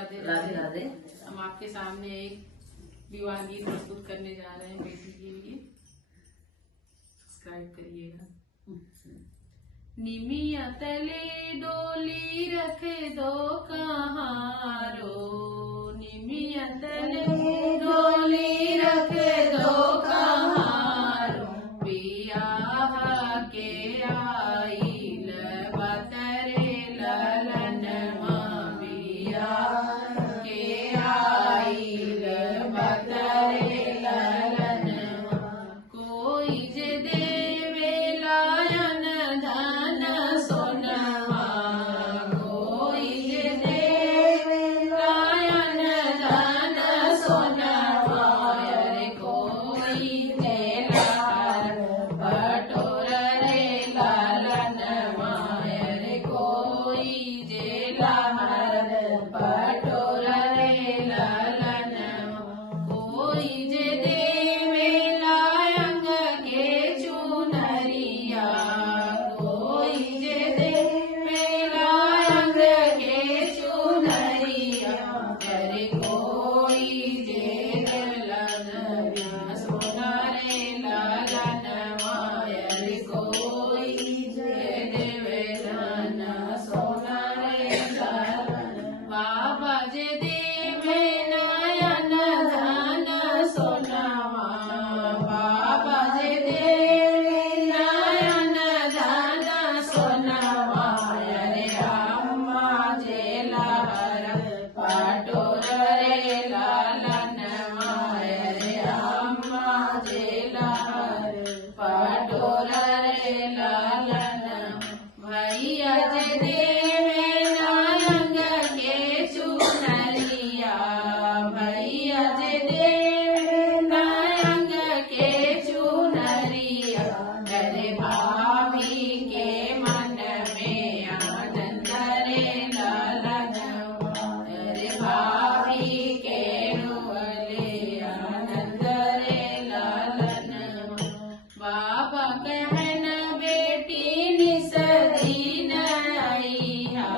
राधे राधे राधे। हम आपके सामने एक विवाह गीत प्रस्तुत करने जा रहे हैं बेटी के लिए। सब्सक्राइब करिएगा। निमिया तले डोली रख दो कहारो, निमिया तले डोली रख दो कहारो, बियाह के आइल बतरे ललनवा, बियाह के आइल बतरे ललनवा, कोई जे देवे लायन धन सोनवा, कोई जे देवे लायन धन सोनवा, अरे कोई जे लाल बटोर रे लालनवा, अरे कोई जे लाल बटोर रे लालनवा, कोई जे देवे लायंग के चुनरिया, कोई जे देवे लायंग के चुनरिया, अरे कोई जे देवलन सोना रे लालनवा, अरे कोई जे देवलन सोना रे लालनवा, बाबा जे देवे नयन धन सोनवा, बाबा जे देवे नयन धन सोनवा, अरे अम्मा जे लहर पटोर रे लालनवा, अरे अम्मा जे लहर पटोर रे लालनवा, भैया जे देवे नायंग के चुनरिया, भैया जे देवे नायंग के चुनरिया, अरे भाभी के मन में आनंद रे लालनवा, अरे भाभी के रोले आनंद रे लालनवा, बाबा कहन बेटी निस दिन आईहा,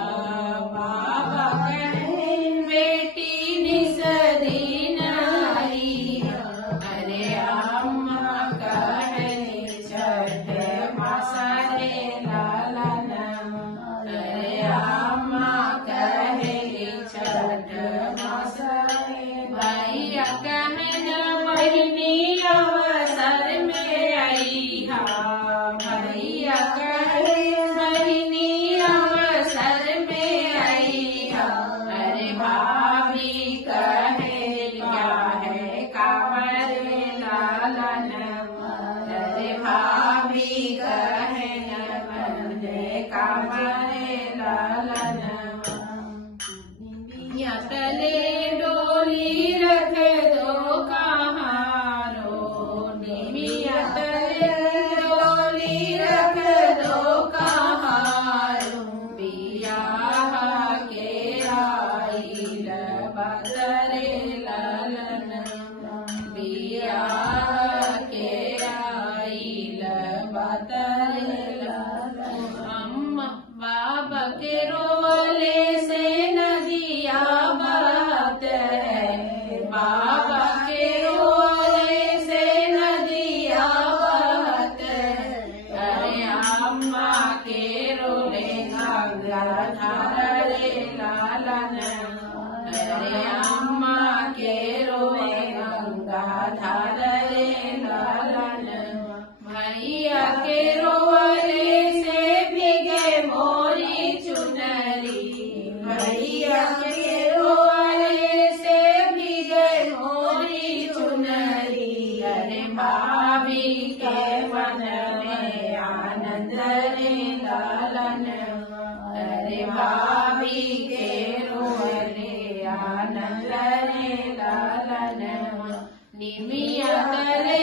बाबा कहन बेटी निस दिन आईहा, अरे अम्मा कहन छठ मास रे लालनवा, अरे अम्मा कहन छठ मास रे, भैया कहन बहिनी अवसर में आईहा, भैया कहन बहिनी अवसर में आईहा, अरे भाभी कहे क्या है काम रे लालनवा, अरे भाभी कहे न काम रे लालनवा, निमिया तले डोली रख दो कहारो, निमिया तले डोली रख दो कहारो, बियाह के आइल बतरे लालनवा, बियाह के आइल बतरे लालनवा, अम्मा बाबा के रोले से नदिया बहत है, बाबा के रोले से नदिया बहत है, अरे अम्मा के रोले गंगा धार रे लालनवा, अरे अम्मा के रोले गंगा धार रे लालनवा, भैया के रोले से भीगे मोरी चुनरी, भैया के रोले से भीगे मोरी चुनरी, अरे भाभी के मन में आनंद रे लालनवा, अरे भाभी के रोले आनंद रे लालनवा, निमिया तले